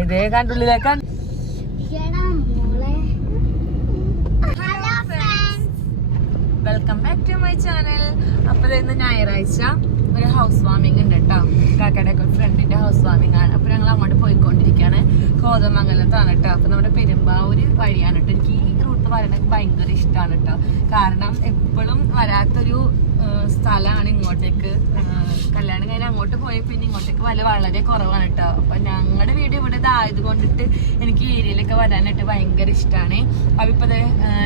ഇതേ കണ്ടുള്ളിലേക്കാണ്. Welcome back to my channel. അപ്പൊ ഇന്ന് ഞായറാഴ്ച ഒരു ഹൗസ് വാമിംഗ് ഉണ്ട് കേട്ടോ. കാക്കയുടെ ഫ്രണ്ടിന്റെ ഹൗസ് വാമിംഗ് ആണ്. അപ്പൊ ഞങ്ങൾ അങ്ങോട്ട് പോയിക്കൊണ്ടിരിക്കുകയാണ്. കോതമംഗലത്താണ് കേട്ടോ. അപ്പൊ നമ്മുടെ പെരുമ്പാവൂര് വഴിയാണ് കേട്ടോ. എനിക്ക് ഈ റൂട്ട് പറയുന്നത് ഭയങ്കര ഇഷ്ടമാണ് കേട്ടോ. കാരണം എപ്പോഴും വരാത്തൊരു സ്ഥലമാണ് ഇങ്ങോട്ടേക്ക്. കല്യാണം കഴിഞ്ഞ് അങ്ങോട്ട് പോയ പിന്നെ ഇങ്ങോട്ടേക്ക് വളരെ കുറവാണ് കേട്ടോ. അപ്പൊ ഞങ്ങളുടെ വീട് ഇവിടെ ഇതായത് കൊണ്ടിട്ട് എനിക്ക് ഈ ഏരിയയിലൊക്കെ വരാനായിട്ട് ഭയങ്കര ഇഷ്ടമാണ്. അപ്പൊ ഇപ്പൊ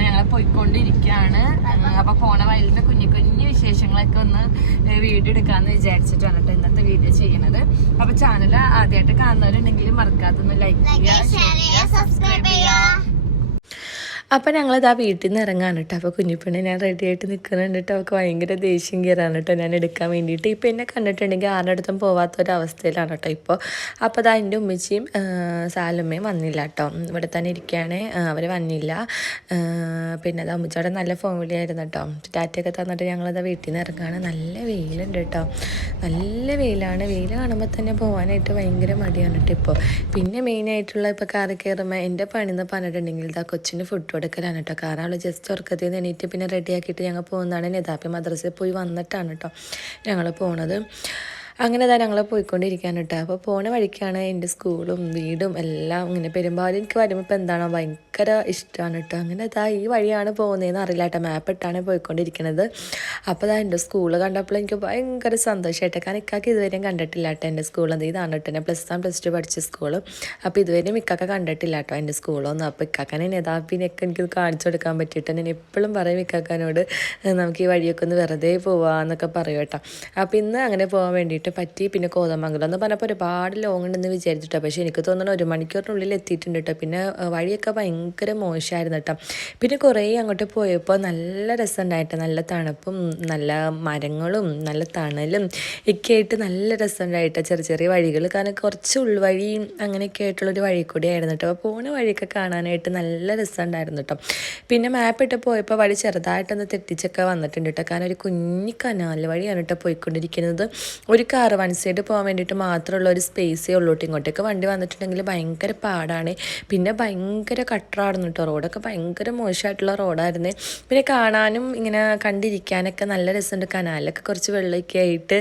ഞങ്ങൾ പോയിക്കൊണ്ടിരിക്കുകയാണ്. അപ്പൊ പോണ വയലിന്റെ കുഞ്ഞു കുഞ്ഞു വിശേഷങ്ങളൊക്കെ ഒന്ന് വീഡിയോ എടുക്കാന്ന് വിചാരിച്ചിട്ടാണ് കേട്ടോ ഇന്നത്തെ വീഡിയോ ചെയ്യുന്നത്. അപ്പൊ ചാനൽ ആദ്യമായിട്ട് കാണുന്നവരുണ്ടെങ്കിൽ മറക്കാതെ ഒന്ന് ലൈക്ക് ചെയ്യുക, സബ്സ്ക്രൈബ് ചെയ്യുക. അപ്പം ഞങ്ങളിത് ആ വീട്ടിൽ നിന്ന് ഇറങ്ങാൻ കേട്ടോ. അപ്പോൾ കുഞ്ഞിപ്പെണ്ണെ ഞാൻ റെഡി ആയിട്ട് നിൽക്കുന്നുണ്ട് കേട്ടോ. അവൾക്ക് ഭയങ്കര ദേഷ്യം കയറാണ് കേട്ടോ ഞാൻ എടുക്കാൻ വേണ്ടിയിട്ട്. ഇപ്പം എന്നെ കണ്ടിട്ടുണ്ടെങ്കിൽ ആരുടെ അടുത്തും പോവാത്തൊരവസ്ഥയിലാണ് കേട്ടോ ഇപ്പോൾ. അപ്പോൾ അതാ എൻ്റെ ഉമ്മച്ചിയും സാലുമ്മയും വന്നില്ല കേട്ടോ. ഇവിടെ തന്നെ ഇരിക്കുകയാണ്, അവർ വന്നില്ല. പിന്നെ അതാ ഉമ്മച്ചോടെ നല്ല ഫോൺ വിളിയായിരുന്നു കേട്ടോ. ടാറ്റയൊക്കെ തന്നിട്ട് ഞങ്ങളത് വീട്ടിൽ നിന്ന് ഇറങ്ങാണ്. നല്ല വെയിലുണ്ട് കേട്ടോ, നല്ല വെയിലാണ്. വെയിൽ കാണുമ്പോൾ തന്നെ പോകാനായിട്ട് ഭയങ്കര മടിയാണ് കേട്ടോ ഇപ്പോൾ. പിന്നെ മെയിനായിട്ടുള്ള ഇപ്പോൾ കാറിൽ കയറുമ്പോൾ എൻ്റെ പണിന്ന് പറഞ്ഞിട്ടുണ്ടെങ്കിൽ ഇതാ കൊച്ചിന് ഫുഡ് കൊടുക്കലാണ് കേട്ടോ. കാരണം അവൾ ജസ്റ്റ് ഉറക്കത്തിൽ നിന്ന് എണീറ്റ് പിന്നെ റെഡിയാക്കിയിട്ട് ഞങ്ങൾ പോകുന്നതാണ്. നെതാപ്പി മദ്രസയിൽ പോയി വന്നിട്ടാണ് കേട്ടോ ഞങ്ങൾ പോണത്. അങ്ങനെ തന്നെ ഞങ്ങൾ പോയിക്കൊണ്ടിരിക്കാൻ കേട്ടോ. അപ്പോൾ പോണ വഴിക്കാണ് എൻ്റെ സ്കൂളും വീടും എല്ലാം. ഇങ്ങനെ പെരുമ്പാവൂർ എനിക്ക് വരുമ്പോൾ ഇപ്പോൾ എന്താണോ ഭയങ്കര ഇഷ്ടമാണ് കേട്ടോ. അങ്ങനെ ഇതാ ഈ വഴിയാണ് പോകുന്നതെന്ന് അറിയില്ല കേട്ടോ, മാപ്പ് ഇട്ടാണ് പോയിക്കൊണ്ടിരിക്കുന്നത്. അപ്പോൾ ഇതാ എൻ്റെ സ്കൂൾ കണ്ടപ്പോൾ എനിക്ക് ഭയങ്കര സന്തോഷമായിട്ട്. കാരണം ഇക്കാക്ക് ഇതുവരെയും കണ്ടിട്ടില്ല കേട്ടോ എൻ്റെ സ്കൂളെന്ന്. ഇതാണ് കേട്ടോ ഞാൻ +1 +2 പഠിച്ച സ്കൂൾ. അപ്പോൾ ഇതുവരെയും ഇക്കാക്ക കണ്ടിട്ടില്ല കേട്ടോ എൻ്റെ സ്കൂളൊന്നും. അപ്പോൾ ഇക്കാക്കനെ നെതാപ്പിനൊക്കെ എനിക്ക് കാണിച്ചു കൊടുക്കാൻ പറ്റിയിട്ട് ഞാൻ എപ്പോഴും പറയും ഇക്കാക്കാനോട് നമുക്ക് ഈ വഴിയൊക്കെ ഒന്ന് വെറുതെ പോവാന്നൊക്കെ പറയും കേട്ടോ. അപ്പോൾ ഇന്ന് അങ്ങനെ പോകാൻ വേണ്ടിയിട്ട് പറ്റി. പിന്നെ കോതമംഗലം എന്ന് പറഞ്ഞപ്പോൾ ഒരുപാട് ലോങ് ഉണ്ടെന്ന് വിചാരിച്ചിട്ടോ. പക്ഷേ എനിക്ക് തോന്നുന്നു 1 മണിക്കൂറിനുള്ളിൽ എത്തിയിട്ടുണ്ട് കേട്ടോ. പിന്നെ വഴിയൊക്കെ ഭയങ്കര മോശമായിരുന്നു കേട്ടോ. പിന്നെ കുറേ അങ്ങോട്ട് പോയപ്പോൾ നല്ല രസമുണ്ടായിട്ട്, നല്ല തണുപ്പും നല്ല മരങ്ങളും നല്ല തണലും ഒക്കെ ആയിട്ട് നല്ല രസമുണ്ടായിട്ട്. ചെറിയ ചെറിയ വഴികൾ, കാരണം കുറച്ച് ഉൾവഴി അങ്ങനെയൊക്കെ ആയിട്ടുള്ളൊരു വഴി കൂടി ആയിരുന്നു കേട്ടോ. അപ്പോൾ പോണ വഴിയൊക്കെ കാണാനായിട്ട് നല്ല രസമുണ്ടായിരുന്നു കേട്ടോ. പിന്നെ മാപ്പ് ഇട്ട് പോയപ്പോൾ വഴി ചെറുതായിട്ടൊന്ന് തെറ്റിച്ചൊക്കെ വന്നിട്ടുണ്ട് കേട്ടോ. കാരണം ഒരു കുഞ്ഞി കനാൽ വഴിയാണ് കേട്ടോ പോയിക്കൊണ്ടിരിക്കുന്നത്. ഒരു കാർ 1 സൈഡ് പോകാൻ വേണ്ടിയിട്ട് മാത്രമുള്ള ഒരു സ്പേസേ ഉള്ളൂ കേട്ടോ. ഇങ്ങോട്ടേക്ക് വണ്ടി വന്നിട്ടുണ്ടെങ്കിൽ ഭയങ്കര പാടാണ്. പിന്നെ ഭയങ്കര കട്ടറായിരുന്നു കേട്ടോ. റോഡൊക്കെ ഭയങ്കര മോശമായിട്ടുള്ള റോഡായിരുന്നു. പിന്നെ കാണാനും ഇങ്ങനെ കണ്ടിരിക്കാനൊക്കെ നല്ല രസമുണ്ട്. കനാലിലൊക്കെ കുറച്ച് വെള്ളമൊക്കെ ആയിട്ട്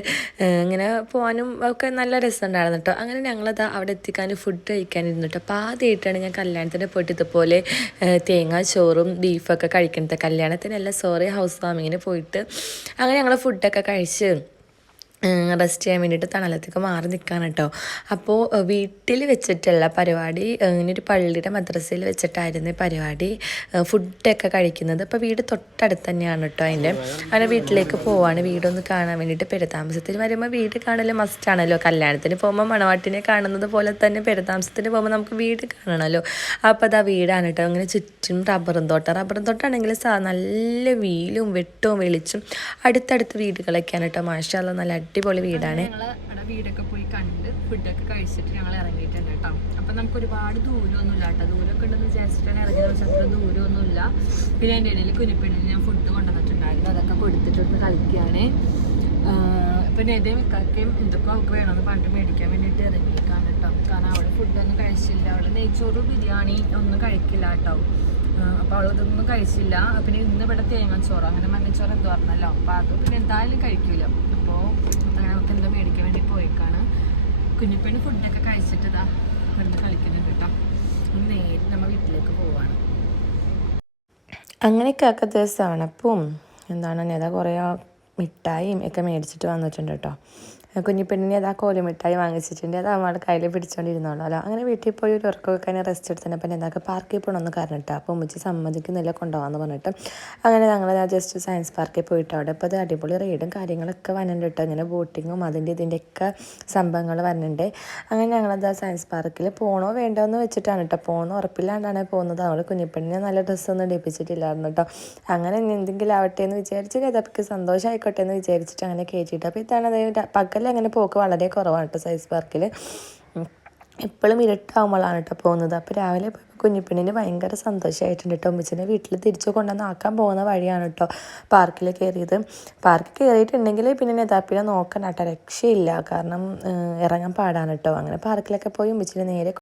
ഇങ്ങനെ പോകാനും ഒക്കെ നല്ല രസമുണ്ടായിരുന്നു കേട്ടോ. അങ്ങനെ ഞങ്ങളത് അവിടെ എത്തിക്കാനും ഫുഡ് കഴിക്കാനിരുന്നു കേട്ടോ. അപ്പോൾ ആദ്യമായിട്ടാണ് ഞാൻ കല്യാണത്തിന് പോയിട്ട് ഇതുപോലെ തേങ്ങാ ചോറും ബീഫൊക്കെ കഴിക്കുന്നത്. കല്യാണത്തിനല്ല, സോറി, ഹൗസ് വാമിങ്ങിന് പോയിട്ട്. അങ്ങനെ ഞങ്ങൾ ഫുഡൊക്കെ കഴിച്ച് റെസ്റ്റ് ചെയ്യാൻ വേണ്ടിയിട്ട് തണലത്തേക്ക് മാറി നിൽക്കാൻ കേട്ടോ. അപ്പോൾ വീട്ടിൽ വെച്ചിട്ടുള്ള പരിപാടി, ഇങ്ങനെ ഒരു പള്ളിയുടെ മദ്രസയിൽ വെച്ചിട്ടായിരുന്നു പരിപാടി, ഫുഡൊക്കെ കഴിക്കുന്നത്. അപ്പോൾ വീട് തൊട്ടടുത്ത് തന്നെയാണ് കേട്ടോ അതിൻ്റെ. അങ്ങനെ വീട്ടിലേക്ക് പോവാണ്, വീടൊന്ന് കാണാൻ വേണ്ടിയിട്ട്. പെരുതാമസത്തിന് വരുമ്പോൾ വീട് കാണൽ മസ്റ്റാണല്ലോ. കല്യാണത്തിന് പോകുമ്പോൾ മണവാട്ടിനെ കാണുന്നത് പോലെ തന്നെ പെരുതാമസത്തിന് പോകുമ്പോൾ നമുക്ക് വീട് കാണണമല്ലോ. അപ്പോൾ അതാ വീടാണ് കേട്ടോ. അങ്ങനെ ചുറ്റും റബ്ബറും തോട്ടാണെങ്കിൽ നല്ല വീലും വെട്ടവും വെളിച്ചും അടുത്തടുത്ത് വീടുകളൊക്കെയാണ് കേട്ടോ. മാഷാഅല്ലാഹ് നല്ല അടിപൊളി വീടാണ്. ഞങ്ങൾ അവിടെ വീടൊക്കെ പോയി കണ്ട് ഫുഡൊക്കെ കഴിച്ചിട്ട് ഞങ്ങൾ ഇറങ്ങിയിട്ടുണ്ട് കേട്ടോ. അപ്പം നമുക്ക് ഒരുപാട് ദൂരമൊന്നുമില്ല കേട്ടോ. ദൂരമൊക്കെ ഉണ്ടെന്ന് വിചാരിച്ചിട്ടാണ് ഇറങ്ങിയത്, പക്ഷെ അത്ര ദൂരമൊന്നുമില്ല. പിന്നെ എൻ്റെ ഇടയിൽ കുഞ്ഞിപ്പെണ്ണിന് ഞാൻ ഫുഡ് കൊണ്ടുവന്നിട്ടുണ്ടായിരുന്നു, അതൊക്കെ കൊടുത്തിട്ടൊന്ന് കളിക്കുകയാണ്. പിന്നെ ഇതേ മിക്കാക്കയും എന്തൊക്കെ അവൾക്ക് വേണമെന്ന് പറഞ്ഞിട്ട് മേടിക്കാൻ വേണ്ടിയിട്ട് ഇറങ്ങിയിരിക്കാണ് കേട്ടോ. കാരണം അവിടെ ഫുഡൊന്നും കഴിച്ചില്ല. അവിടെ നെയ്ച്ചോറ് ബിരിയാണി ഒന്നും കഴിക്കില്ല കേട്ടോ. അപ്പോൾ അവളതൊന്നും കഴിച്ചില്ല. പിന്നെ ഇന്ന് ഇവിടെ തേങ്ങാച്ചോറ്, അങ്ങനെ മഞ്ഞച്ചോറ് എന്തോ പറഞ്ഞല്ലോ. അപ്പോൾ അത് പിന്നെ എന്തായാലും കഴിക്കില്ല. അപ്പോൾ നമുക്ക് എന്തോ മേടിക്കാൻ വേണ്ടി പോയേക്കാണ്. കുഞ്ഞിപ്പെണ്ണ് ഫുഡൊക്കെ കഴിച്ചിട്ട് ഇതാ കിടന്ന് കളിക്കുന്നുണ്ട് കേട്ടോ. നേരെ നമ്മൾ വീട്ടിലേക്ക് പോവാണ്. അങ്ങനെയൊക്കെ ഒക്കെ ദിവസമാണ്. അപ്പം എന്താണ് നേതാ കുറേ മിഠായിയും ഒക്കെ മേടിച്ചിട്ട് വന്നിട്ടുണ്ട് കേട്ടോ. കുഞ്ഞിപ്പെണ്ണിനെ അതാ കോലുമിഠായി വാങ്ങിച്ചിട്ടുണ്ട്. അത് അവളുടെ കയ്യിൽ പിടിച്ചുകൊണ്ടിരുന്നോളൂ അല്ലോ. അങ്ങനെ വീട്ടിൽ പോയി ഒരു ഉറക്കമൊക്കെ കഴിഞ്ഞ് റെസ്റ്റ് എടുത്തിട്ട് അപ്പം എന്താക്കുക പാർക്കിൽ പോകണമെന്ന് പറഞ്ഞിട്ട്. അപ്പോൾ ഉമ്മച്ചി സമ്മതിക്കുന്നില്ല കൊണ്ടുപോകാമെന്ന് പറഞ്ഞിട്ട്. അങ്ങനെ ഞങ്ങൾ ജസ്റ്റ് സയൻസ് പാർക്കിൽ പോയിട്ട് അവിടെ ഇപ്പോൾ അത് അടിപൊളി റൈഡും കാര്യങ്ങളൊക്കെ വന്നിട്ടുണ്ട് കേട്ടോ. ഇങ്ങനെ ബോട്ടിങ്ങും ഇതിൻ്റെയൊക്കെ സംഭവങ്ങൾ വരുന്നുണ്ട്. അങ്ങനെ ഞങ്ങളത് സയൻസ് പാർക്കിൽ പോകണോ വേണ്ടോ എന്ന് വെച്ചിട്ടാണ് കേട്ടോ. പോകണോ ഉറപ്പില്ലാണ്ടാണ് പോകുന്നത്. അവൾ കുഞ്ഞിപ്പെണ്ണിനെ നല്ല ഡ്രസ്സൊന്നും ഇടിപ്പിച്ചിട്ടില്ലായിരുന്നു കേട്ടോ. അങ്ങനെ എന്തെങ്കിലും ആവട്ടെ എന്ന് വിചാരിച്ച് അതൊക്കെ സന്തോഷമായിക്കോട്ടെ എന്ന് വിചാരിച്ചിട്ട് അങ്ങനെ കയറ്റിയിട്ട്. അപ്പോൾ ഇതാണ് പകൽ അങ്ങനെ പോക്ക് വളരെ കുറവാണ് കേട്ടോ സയൻസ് പാർക്കിൽ. എപ്പോഴും ഇരുട്ടാവുമ്പോഴാണ് കേട്ടോ പോകുന്നത്. അപ്പോൾ രാവിലെ കുഞ്ഞിപ്പെണ്ണിന് ഭയങ്കര സന്തോഷമായിട്ടുണ്ട് കേട്ടോ. ഉമ്മച്ചിനെ വീട്ടിൽ തിരിച്ചു കൊണ്ടുവന്ന് ആക്കാൻ പോകുന്ന വഴിയാണ് കേട്ടോ പാർക്കിൽ കയറിയത്. പാർക്കിൽ കയറിയിട്ടുണ്ടെങ്കിൽ പിന്നെ നെതാപ്പിനെ നോക്കണം കേട്ടോ, രക്ഷയില്ല. കാരണം ഇറങ്ങാൻ പാടാണ് കേട്ടോ. അങ്ങനെ പാർക്കിലൊക്കെ പോയി ഉമ്മച്ചിനെ നേരെ